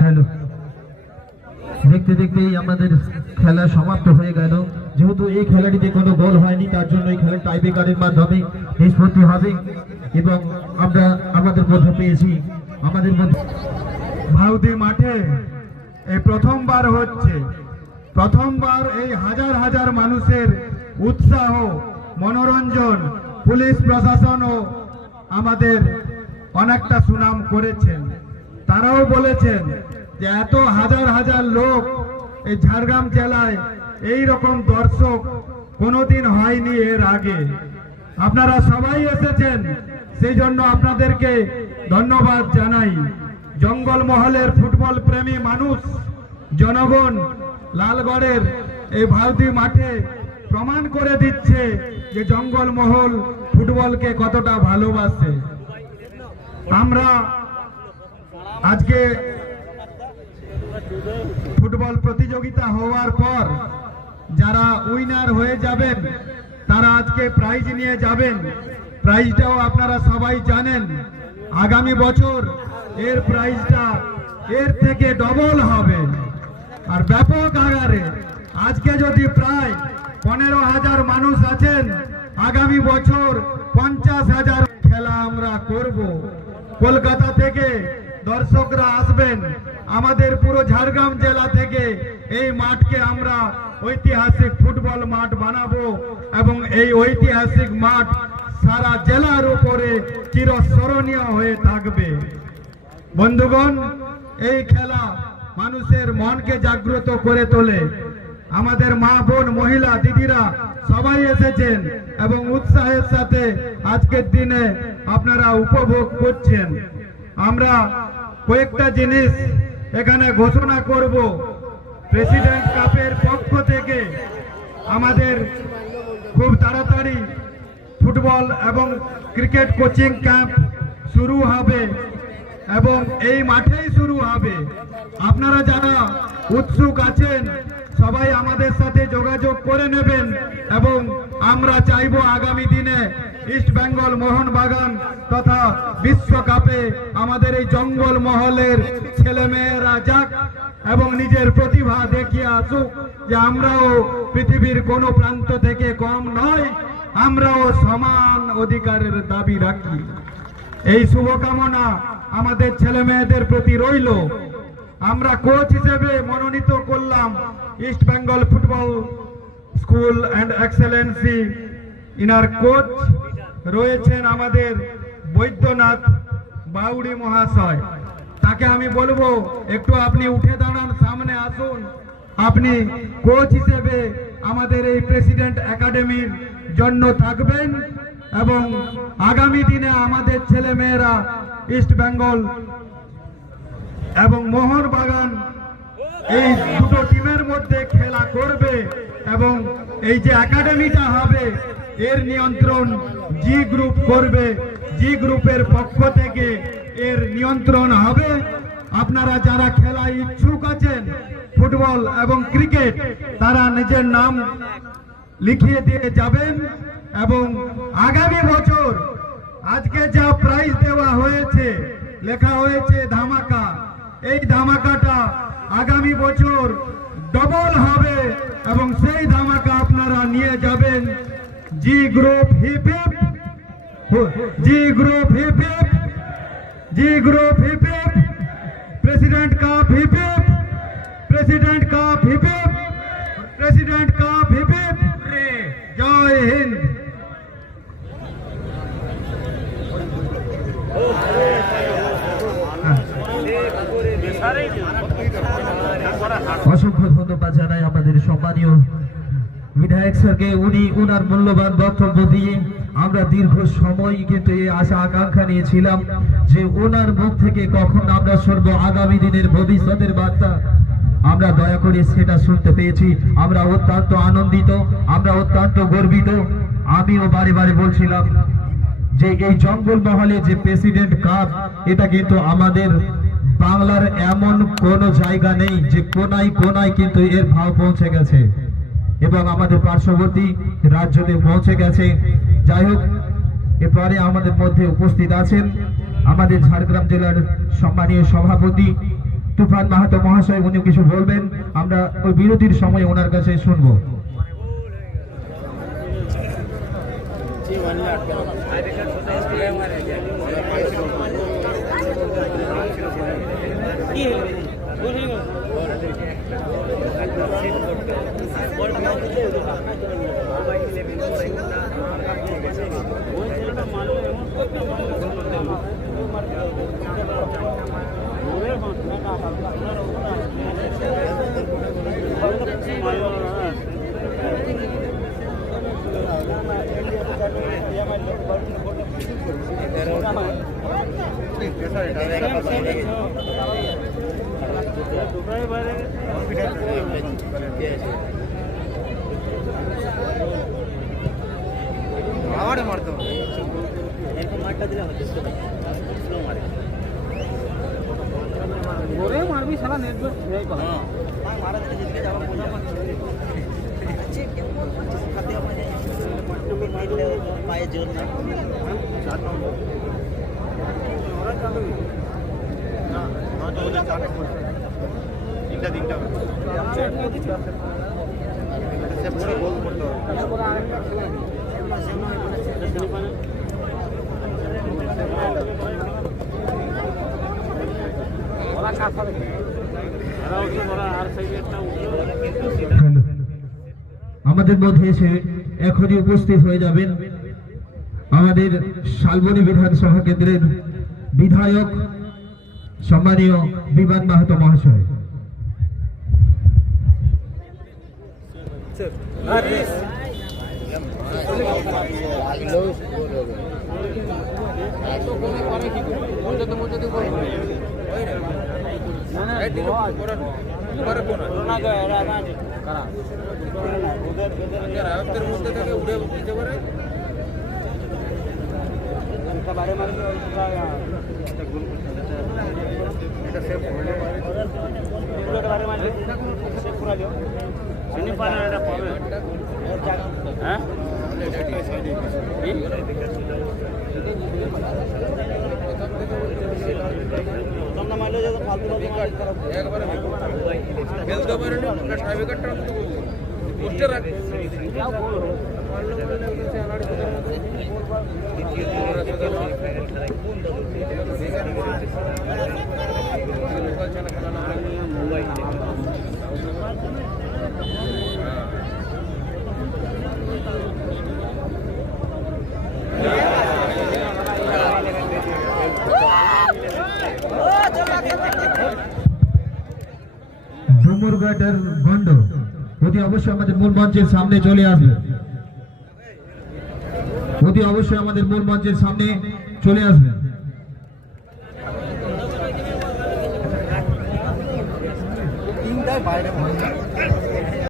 Hello, দেখতে দেখতেই আমাদের খেলা সমাপ্ত হয়ে গেল। যেহেতু এই খেলাটিতে কোনো গোল হয়নি, তার জন্য এই খেলা টাইব্রেকারের মাধ্যমে নিষ্পত্তি হবে এবং আমরা আমাদের মধ্যে পেয়েছি আমাদের মধ্যে ভাউদি মাঠে এই প্রথমবার হচ্ছে, প্রথমবার এই হাজার হাজার মানুষের উৎসাহ মনোরঞ্জন পুলিশ প্রশাসনও আমাদের অনেকটা সুনাম করেছেন। তারাও বলেছেন যে এত হাজার হাজার লোক এই ঝাড়গ্রাম জেলায় এই রকম দর্শক কোনোদিন হয়নি এর আগে। আপনারা সবাই এসেছেন, সেই জন্য আপনাদেরকে ধন্যবাদ জানাই। জঙ্গলমহলের ফুটবল প্রেমী মানুষ জনগণ লালগড়ের এই ভাউদি মাঠে প্রমাণ করে দিচ্ছে যে জঙ্গলমহল ফুটবলকে কতটা ভালোবাসে। আমরা আজকে ফুটবল প্রতিযোগিতা হওয়ার পর যারা উইনার হয়ে যাবেন তারা আজকে প্রাইজ নিয়ে যাবেন। প্রাইজটাও আপনারা সবাই জানেন, আগামী বছর এর প্রাইজটা এর থেকে ডবল হবে আর ব্যাপক আকারে। আজকে যদি প্রায় 15,000 মানুষ আছেন, আগামী বছর 50,000 খেলা আমরা করব। কলকাতা থেকে দর্শকরা আসবেন, আমাদের পুরো ঝাড়গ্রাম জেলা থেকে এই মাঠকে আমরা ঐতিহাসিক ফুটবল মাঠ বানাবো এবং এই ঐতিহাসিক মাঠ সারা জেলার উপরে চিরস্মরণীয় হয়ে থাকবে। বন্ধুগণ, এই খেলা মানুষের মনকে জাগ্রত করে তোলে। আমাদের মা বোন মহিলা দিদিরা সবাই এসেছেন এবং উৎসাহের সাথে আজকের দিনে আপনারা উপভোগ করছেন। আমরা কয়েকটা জিনিস এখানে ঘোষণা করব। প্রেসিডেন্ট কাপের পক্ষ থেকে আমাদের খুব তাড়াতাড়ি ফুটবল এবং ক্রিকেট কোচিং ক্যাম্প শুরু হবে এবং এই মাঠেই শুরু হবে। আপনারা যারা উৎসুক আছেন সবাই আমাদের সাথে যোগাযোগ করে নেবেন এবং আমরা চাইবো আগামী দিনে ইস্ট বেঙ্গল মোহনবাগান তথা বিশ্বকাপে আমাদের এই জঙ্গলমহলের ছেলেমেয়েরা যাক এবং নিজের প্রতিভা দেখিয়ে আসুক যে আমরাও পৃথিবীর কোনো প্রান্ত থেকে কম নয়, আমরাও সমান অধিকারের দাবি রাখি। এই শুভকামনা আমাদের ছেলে মেয়েদের প্রতি রইল। আমরা কোচ হিসেবে মনোনীত করলাম east Bengal football school and Excellency. Inner coach রয়েছেন আমাদের বৈদ্যনাথ বাউড়ি মহাশয়। তাকে আমি বলবো একটু আপনি উঠে দাঁড়ান, সামনে আসুন। আপনি কোচ হিসেবে আমাদের এই প্রেসিডেন্ট একাডেমির জন্য থাকবেন এবং আগামী দিনে আমাদের ছেলে মেয়েরা ইস্ট বেঙ্গল এবং মোহনবাগান এই দুটো টিমের মধ্যে খেলা করবে এবং এই যে একাডেমিটা হবে এর নিয়ন্ত্রণ জি গ্রুপ করবে। জি গ্রুপের পক্ষ থেকে এর নিয়ন্ত্রণ হবে। আপনারা যারা খেলায় ইচ্ছুক আছেন ফুটবল এবং ক্রিকেট, তারা নিজের নাম লিখিয়ে দিয়ে যাবেন এবং আগামী বছর আজকে যা প্রাইজ দেওয়া হয়েছে, লেখা হয়েছে ধামাকা, এই ধামাকাটা আগামী বছর ডবল হবে এবং সেই ধামাকা আপনারা নিয়ে যাবেন। G group hip hip, G group hip hip, G group hip hip, president cup hip hip, president cup hip hip, president cup hip hip. Jai Hind. অসংখ্য ধন্যবাদ জানাই আমাদের সম্মানীয় বিধায়ক স্যারকে। উনি ওনার মূল্যবান বক্তব্য দিয়ে আমরা দীর্ঘ সময় কিন্তু এই আশা আকাঙ্ক্ষা নিয়েছিলাম যে ওনার মুখ থেকে কখন আমরা শুনবো আগামী দিনের ভবিষ্যতের বার্তা। আমরা দয়া করে সেটা শুনতে পেয়েছি। আমরা অত্যন্ত আনন্দিত, আমরা অত্যন্ত গর্বিত। আমিও বারে বারে বলছিলাম যে এই জঙ্গল মহলে যে প্রেসিডেন্ট কাপ, এটা কিন্তু আমাদের বাংলার এমন কোন জায়গা নেই যে কোনায় কোনায় কিন্তু এর ভাও পৌঁছে গেছে এবং আমাদের পার্শ্ববর্তী রাজ্যতে পৌঁছে গেছে। যাই হোক, এরপরে আমাদের মধ্যে উপস্থিত আছেন আমাদের ঝাড়গ্রাম জেলার সম্মানীয় সভাপতি তুফান মাহাতো মহাশয়। উনি কিছু বলবেন, আমরা ওই বিরতির সময় ওনার কাছে শুনবো। मारबी साला नेट नहीं पड़ा मारा जिसके जावा पूजा अच्छे क्यों खाते हैं पाए जोर ना और चालू ना ना तो उधर चालू तीनटा तीनटा से पूरा गोल पड़तो है पूरा আমাদের মধ্যে এসে এখনই উপস্থিত হয়ে যাবেন আমাদের শালবনী বিধানসভা কেন্দ্রের বিধায়ক সম্মানীয় বিমান মাহাতো মহাশয়। ডুমুরঘাটের গন্ড অতি অবশ্যই আমাদের মূল মঞ্চের সামনে চলে আসবে, অতি অবশ্যই আমাদের মূল মঞ্চের সামনে চলে আসবে। বাইরে